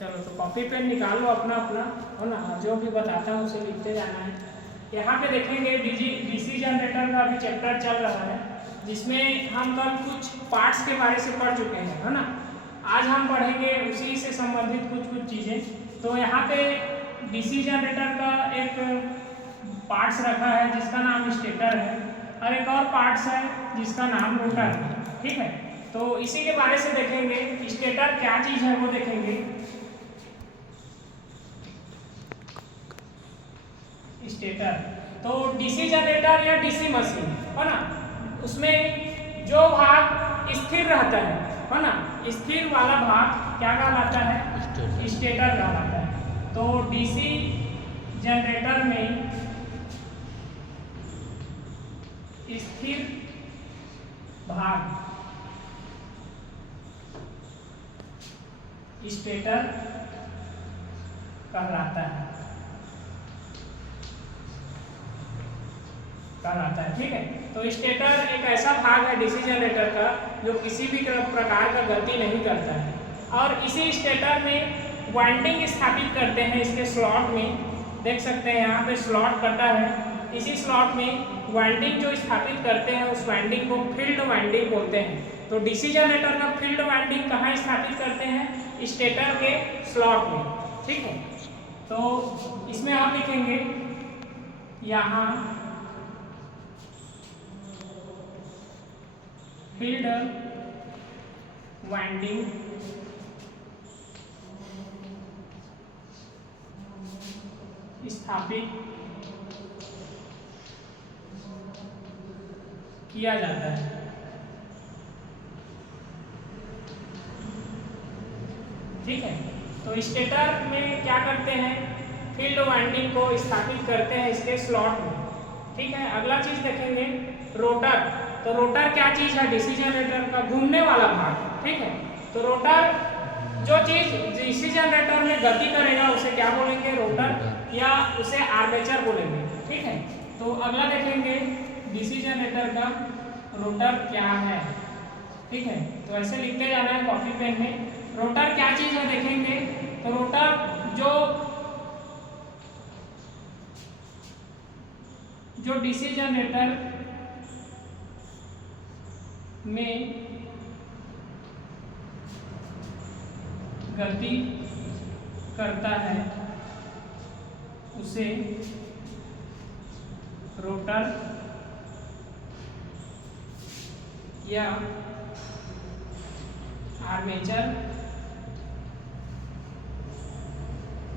चलो तो copy pen निकाल लो अपना अपना, हो ना, जो भी बताता हूँ उसे लिखते जाना है। यहाँ पे देखेंगे डीसी जनरेटर का अभी चैप्टर चल रहा है, जिसमें हम कल कुछ पार्ट्स के बारे से पढ़ चुके हैं, है ना। आज हम पढ़ेंगे उसी से संबंधित कुछ चीज़ें। तो यहाँ पे डीसी जनरेटर का एक पार्ट्स रखा है जिसका नाम स्टेटर है, और एक और पार्ट्स है जिसका नाम रोटर है, ठीक है। तो इसी के बारे से देखेंगे, स्टेटर क्या चीज़ है वो देखेंगे। स्टेटर तो डीसी जनरेटर या डीसी मशीन, है ना, उसमें जो भाग स्थिर रहता है ना, स्थिर वाला भाग क्या कहलाता है, स्टेटर कहलाता है। तो डीसी जनरेटर में स्थिर भाग स्टेटर कहलाता है, ठीक है। तो स्टेटर एक ऐसा भाग है डीसी जनरेटर का जो किसी भी प्रकार का गति नहीं करता है, और इसी स्टेटर में वाइंडिंग स्थापित करते हैं। इसके स्लॉट में देख सकते हैं, यहाँ पे स्लॉट कटा है, इसी स्लॉट में वाइंडिंग जो स्थापित करते हैं उस वाइंडिंग को फील्ड वाइंडिंग बोलते हैं। तो डीसी जनरेटर का फील्ड वाइंडिंग कहाँ स्थापित करते हैं, स्टेटर के स्लॉट में, ठीक है। तो इसमें आप लिखेंगे यहाँ फील्ड वाइंडिंग स्थापित किया जाता है, ठीक है। तो स्टेटर में क्या करते हैं, फील्ड वाइंडिंग को स्थापित करते हैं इसके स्लॉट में, ठीक है। अगला चीज देखेंगे रोटर। तो रोटर क्या चीज है, डीसी जनरेटर का घूमने वाला भाग, ठीक है। तो रोटर जो चीज डीसी जनरेटर में गति करेगा उसे क्या बोलेंगे, रोटर, या उसे आर्मेचर बोलेंगे, ठीक है। तो अगला देखेंगे डीसी जनरेटर का रोटर क्या है, ठीक है। तो ऐसे लिखते जाना है कॉपी पेन में। रोटर क्या चीज है देखेंगे, तो रोटर जो डीसी जनरेटर में गति करता है उसे रोटर या आर्मेचर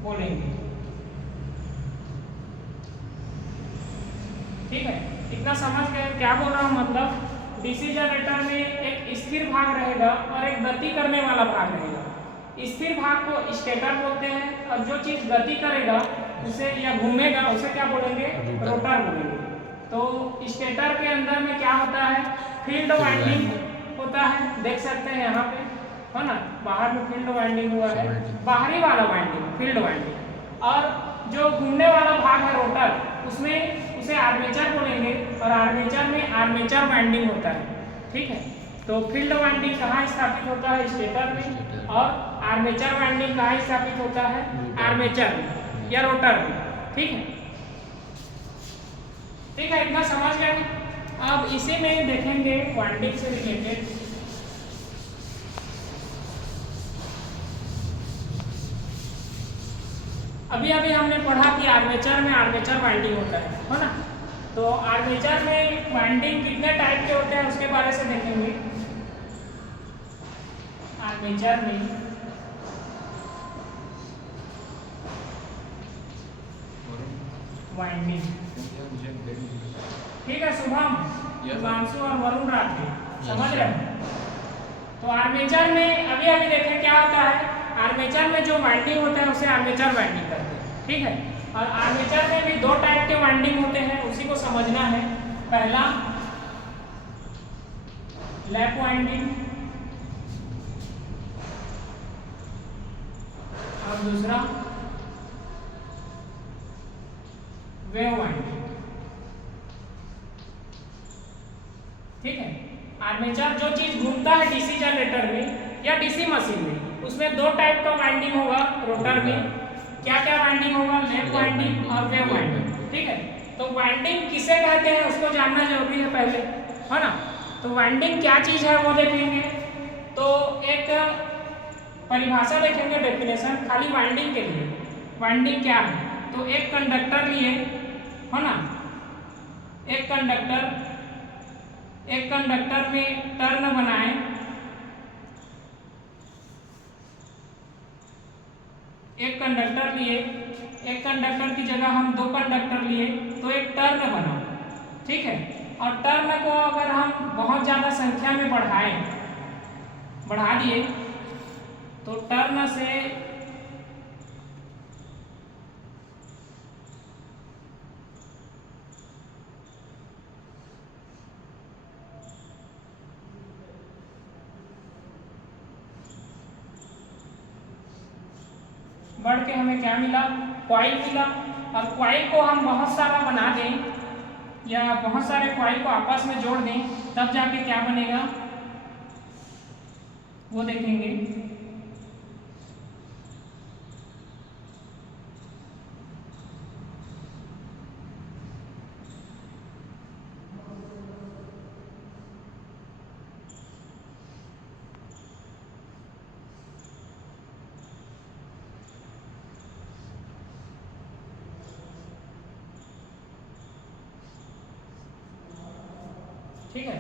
बोलेंगे, ठीक है। इतना समझ गए क्या बोल रहा हूँ, मतलब डीसी जनरेटर में एक स्थिर भाग रहेगा और एक गति करने वाला भाग रहेगा। स्थिर भाग को स्टेटर बोलते हैं, और जो चीज गति करेगा उसे या घूमेगा उसे क्या बोलेंगे, रोटर बोलेंगे। तो स्टेटर के अंदर में क्या होता है, फील्ड वाइंडिंग होता है, देख सकते हैं यहाँ पे, है ना, बाहर में फील्ड वाइंडिंग हुआ है, बाहरी वाला वाइंडिंग फील्ड वाइंडिंग, और जो घूमने वाला भाग है रोटर, उसमें उसे आर्मेचर बोलेंगे, और आर्मेचर में आर्मेचर वाइंडिंग होता है, ठीक है। तो फील्ड वाइंडिंग कहाँ स्थापित होता है, स्टेटर में, और आर्मेचर वाइंडिंग कहाँ स्थापित होता है, आर्मेचर में या रोटर में, ठीक है। ठीक है, इतना समझ गए। अब इसी में देखेंगे वाइंडिंग से रिलेटेड, अभी हमने पढ़ा कि आर्मेचर में आर्मेचर वाइंडिंग होता है ना। तो आर्मेचर में वाइंडिंग कितने टाइप के होते हैं उसके बारे से देखेंगे। आर्मेचर में वाइंडिंग, ठीक है शुभम, हिमांशु और वरुण राठी, समझ रहे हैं। तो आर्मेचर में अभी देखें क्या होता है, आर्मेचर में जो वाइंडिंग होता है उसे आर्मेचर वाइंडिंग करते हैं, ठीक है। और आर्मेचर में भी दो टाइप के वाइंडिंग होते हैं, उसी को समझना है। पहला लैप वाइंडिंग और दूसरा वेव वाइंडिंग, ठीक है। आर्मेचर जो चीज घूमता है डीसी जनरेटर में या डीसी मशीन में उसमें दो टाइप का वाइंडिंग होगा रोटर में। क्या क्या वाइंडिंग होगा? लैप वाइंडिंग और वेव वाइंडिंग। ठीक है, तो वाइंडिंग किसे कहते हैं उसको जानना जरूरी है पहले, है ना। तो वाइंडिंग क्या चीज़ है वो देखेंगे। तो एक परिभाषा देखेंगे, डेफिनेशन खाली वाइंडिंग के लिए। वाइंडिंग क्या है? तो एक कंडक्टर लिए, है ना, एक कंडक्टर में टर्न बनाए, एक कंडक्टर लिए, एक कंडक्टर की जगह हम दो कंडक्टर लिए तो एक टर्न बना। ठीक है, और टर्न को अगर हम बहुत ज़्यादा संख्या में बढ़ा दिए तो टर्न से बढ़ के हमें क्या मिला? कॉइल मिला। और कॉइल को हम बहुत सारा बना दें या बहुत सारे कॉइल को आपस में जोड़ दें, तब जाके क्या बनेगा वो देखेंगे। ठीक है,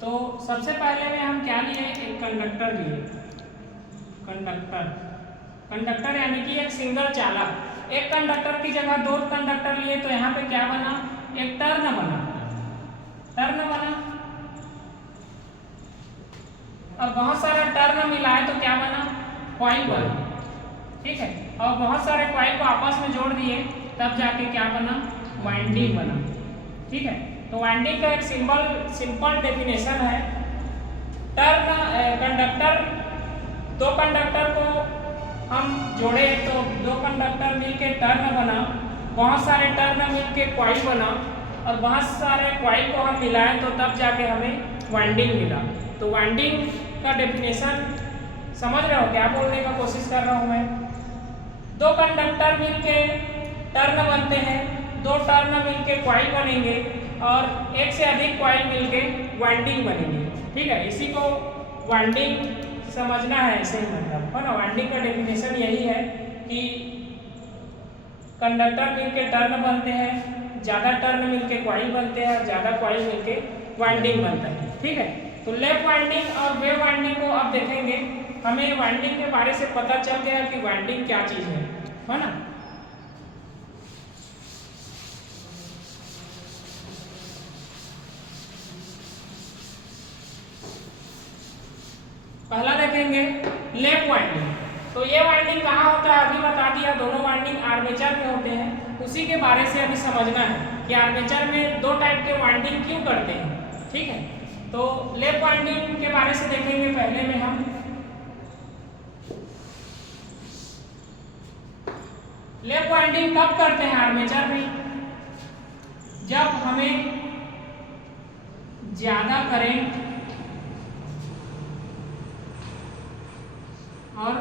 तो सबसे पहले में हम क्या लिए? एक कंडक्टर लिए। कंडक्टर यानी कि एक सिंगल चालक। एक कंडक्टर की जगह दो कंडक्टर लिए तो यहाँ पे क्या बना? एक टर्न बना। और बहुत सारा टर्न मिलाए तो क्या बना? कॉइल बना। ठीक है, और बहुत सारे कॉइल को आपस में जोड़ दिए तब जाके क्या बना? वाइंडिंग बना। ठीक है, तो वाइंडिंग का एक सिंपल डेफिनेशन है, कंडक्टर, दो कंडक्टर को हम जोड़े तो दो कंडक्टर मिलके टर्न बना, बहुत सारे टर्न मिलके कॉइल बना, और बहुत सारे कॉइल को हम मिलाएं तो तब जाके हमें वाइंडिंग मिला। तो वाइंडिंग का डेफिनेशन समझ रहे हो? क्या बोलने का कोशिश कर रहा हूँ मैं? दो कंडक्टर मिलके टर्न बनते हैं, दो टर्न मिलके कॉइल बनेंगे, और एक से अधिक कॉइल मिलके वाइंडिंग बनेंगे। ठीक है, इसी को वाइंडिंग समझना है, ऐसे ही मतलब, है ना। वाइंडिंग का डेफिनेशन यही है कि कंडक्टर मिलके टर्न बनते हैं, ज़्यादा टर्न मिलके कॉइल बनते हैं, और ज़्यादा कॉइल मिलके वाइंडिंग बनता है। ठीक है, तो लैप वाइंडिंग और वेव वाइंडिंग को अब देखेंगे। हमें वाइंडिंग के बारे से पता चल गया कि वाइंडिंग क्या चीज़ है ना। पहला देखेंगे लैप वाइंडिंग। तो ये वाइंडिंग कहाँ होता है? अभी बता दिया, दोनों वाइंडिंग आर्मेचर में होते हैं। उसी के बारे से अभी समझना है कि आर्मेचर में दो टाइप के वाइंडिंग क्यों करते हैं। ठीक है, तो लैप वाइंडिंग के बारे से देखेंगे पहले में हम। लैप वाइंडिंग कब करते हैं आर्मेचर में? जब हमें ज्यादा करंट और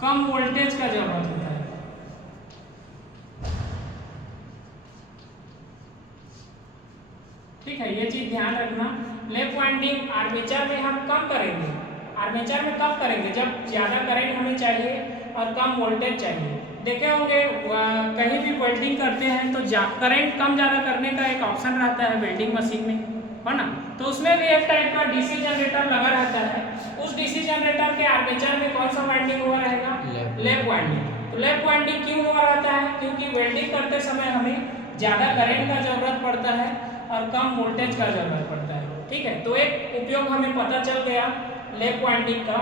कम वोल्टेज का जरूरत होता है। ठीक है, ये चीज ध्यान रखना। लैप वाइंडिंग आर्मेचर में हम कब करेंगे? आर्मेचर में कब करेंगे? जब ज्यादा करंट हमें चाहिए और कम वोल्टेज चाहिए। देखे होंगे कहीं भी वेल्डिंग करते हैं तो करंट कम ज़्यादा करने का एक ऑप्शन रहता है वेल्डिंग मशीन में, है ना। तो उसमें भी एक टाइप का डीसी जनरेटर लगा रहता है। उस डीसी जनरेटर के आर्मेचर में कौन सा वाइंडिंग हुआ रहेगा? Lap winding. तो लैप वाइंडिंग क्यों हुआ रहता है? क्योंकि वेल्डिंग करते समय हमें ज़्यादा करंट का जरूरत पड़ता है और कम वोल्टेज का जरूरत पड़ता है। ठीक है, तो एक उपयोग हमें पता चल गया लैप वाइंडिंग का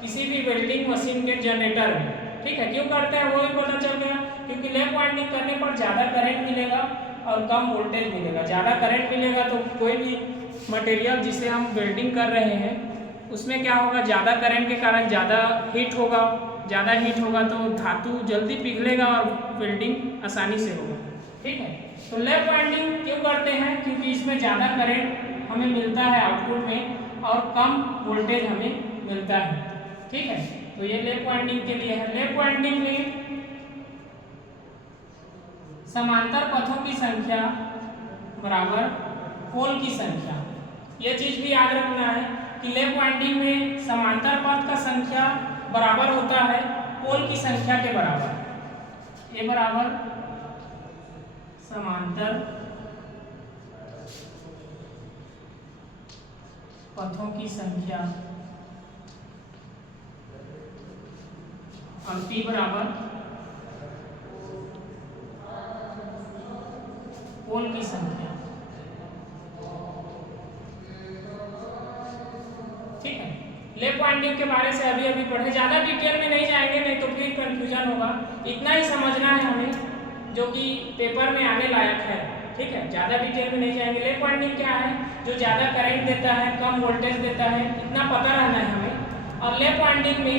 किसी भी वेल्डिंग मशीन के जनरेटर में। ठीक है, क्यों करते हैं वो भी पता चल गया, क्योंकि लैप वाइंडिंग करने पर ज़्यादा करंट मिलेगा और कम वोल्टेज मिलेगा। ज़्यादा करंट मिलेगा तो कोई भी मटेरियल जिसे हम वेल्डिंग कर रहे हैं उसमें क्या होगा? ज़्यादा करंट के कारण ज़्यादा हीट होगा। ज़्यादा हीट होगा तो धातु जल्दी पिघलेगा और वेल्डिंग आसानी से होगा। ठीक है, तो लैप वाइंडिंग क्यों करते हैं? क्योंकि इसमें ज़्यादा करंट हमें मिलता है आउटपुट में और कम वोल्टेज हमें मिलता है। ठीक है, तो ये लैप वाइंडिंग के लिए है। लैप वाइंडिंग में समांतर पथों की संख्या बराबर पोल की संख्या। यह चीज भी याद रखना है कि लैप वाइंडिंग में समांतर पथ का संख्या बराबर होता है पोल की संख्या के बराबर। ये बराबर समांतर पथों की संख्या और P बराबर पोल की संख्या। ठीक है, लैप वाइंडिंग के बारे से अभी अभी पढ़े, ज्यादा डिटेल में नहीं जाएंगे, नहीं तो फिर कंफ्यूजन होगा। इतना ही समझना है हमें जो कि पेपर में आने लायक है। ठीक है, ज्यादा डिटेल में नहीं जाएंगे। लैप वाइंडिंग क्या है? जो ज्यादा करंट देता है, कम वोल्टेज देता है, इतना पता रहना है हमें। और लैप वाइंडिंग में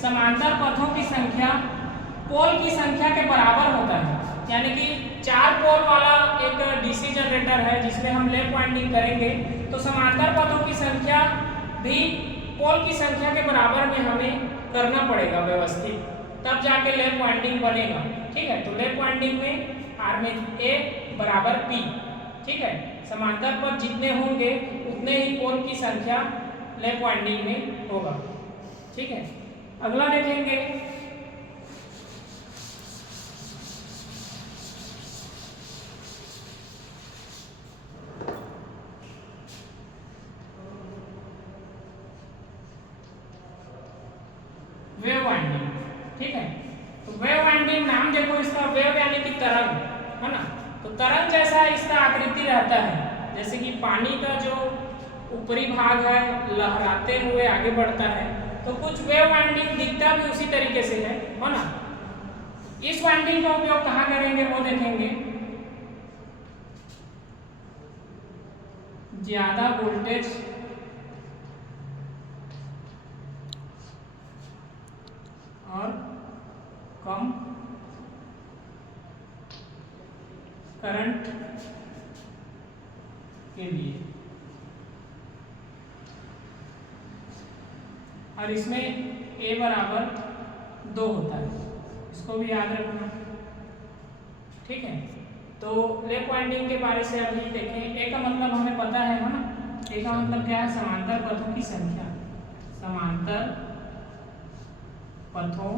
समांतर पथों की संख्या पोल की संख्या के बराबर होता है। यानी कि 4 पोल वाला एक डीसी जनरेटर है जिसमें हम लैप वाइंडिंग करेंगे, तो समांतर पथों की संख्या भी पोल की संख्या के बराबर में हमें करना पड़ेगा व्यवस्थित, तब जाके लैप वाइंडिंग बनेगा। ठीक है, तो लैप वाइंडिंग में आर्मेचर ए बराबर पी। ठीक है, समांतर पथ जितने होंगे उतने ही पोल की संख्या लैप वाइंडिंग में होगा। ठीक है, अगला देखेंगे वेव वाइंडिंग। ठीक है, तो वेव वाइंडिंग नाम देखो इसका, वेव यानी कि तरंग, है ना। तो तरंग जैसा इसका आकृति रहता है, जैसे कि पानी का जो ऊपरी भाग है लहराते हुए आगे बढ़ता है, तो कुछ वेव वाइंडिंग दिखता भी उसी तरीके से है ना। इस वाइंडिंग का उपयोग कहाँ करेंगे वो देखेंगे। ज्यादा वोल्टेज और कम करंट के लिए, और इसमें A बराबर 2 होता है, इसको भी याद रखना। ठीक है, तो लैप वाइंडिंग के बारे से अभी देखें। A का मतलब हमें पता है ना। A का मतलब क्या है? समांतर पथों की संख्या। समांतर पथों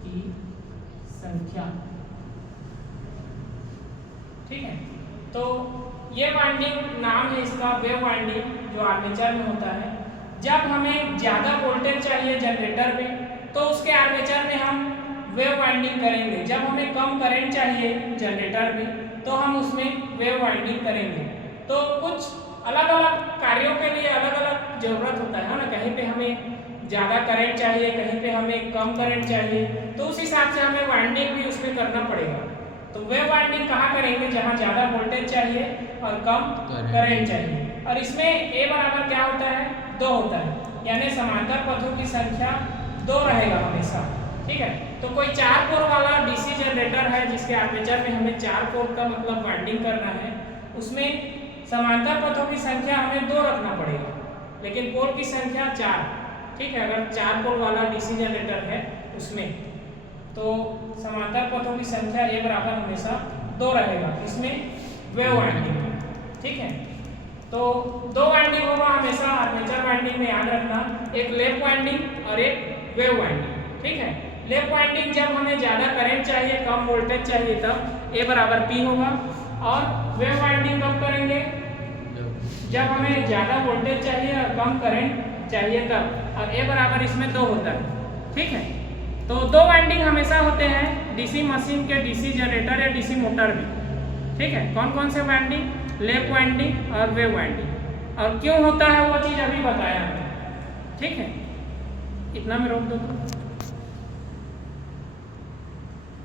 की संख्या। ठीक है, तो ये वाइंडिंग नाम है इसका वेव वाइंडिंग, जो आर्मेचर में होता है। जब हमें ज्यादा वोल्टेज चाहिए जनरेटर में, तो उसके आर्मेचर में हम वेव वाइंडिंग करेंगे। जब हमें कम करंट चाहिए जनरेटर में, तो हम उसमें वेव वाइंडिंग करेंगे। तो कुछ अलग अलग कार्यों के लिए अलग अलग जरूरत होता है ना। कहीं पे हमें ज़्यादा करंट चाहिए, कहीं पे हमें कम करंट चाहिए, तो उस हिसाब से हमें वाइंडिंग भी उसमें करना पड़ेगा। तो वेव वाइंडिंग कहाँ करेंगे? जहाँ ज़्यादा वोल्टेज चाहिए और कम करंट चाहिए। और इसमें A बराबर क्या होता है? 2 होता है, यानी समांतर पथों की संख्या 2 रहेगा हमेशा। ठीक है, तो कोई 4 पोल वाला डीसी जनरेटर है जिसके आर्मेचर में हमें 4 पोल का मतलब वाइंडिंग करना है, उसमें समांतर पथों की संख्या हमें 2 रखना पड़ेगा, लेकिन पोल की संख्या 4। ठीक है, अगर 4 पोल वाला डीसी जनरेटर है उसमें, तो समांतर पथों की संख्या A बराबर हमेशा 2 रहेगा इसमें वेव वाइंडिंग। ठीक है, तो 2 वाइंडिंग होगा हमेशा आर्मेचर वाइंडिंग में, याद रखना, एक लैप वाइंडिंग और एक वेव वाइंडिंग। ठीक है, लैप वाइंडिंग जब हमें ज़्यादा करंट चाहिए, कम वोल्टेज चाहिए, तब A बराबर P होगा। और वेव वाइंडिंग कब करेंगे? जब हमें ज़्यादा वोल्टेज चाहिए और कम करंट चाहिए तब, और A बराबर इसमें 2 होता है। ठीक है, तो 2 वाइंडिंग हमेशा होते हैं डीसी मशीन के डीसी जनरेटर या डीसी मोटर में। ठीक है, कौन कौन से वाइंडिंग? लैप वाइंडिंग और वेव वाइंडिंग। और क्यों होता है वो चीज़ अभी बताया है। ठीक है, इतना में रोक दो तो।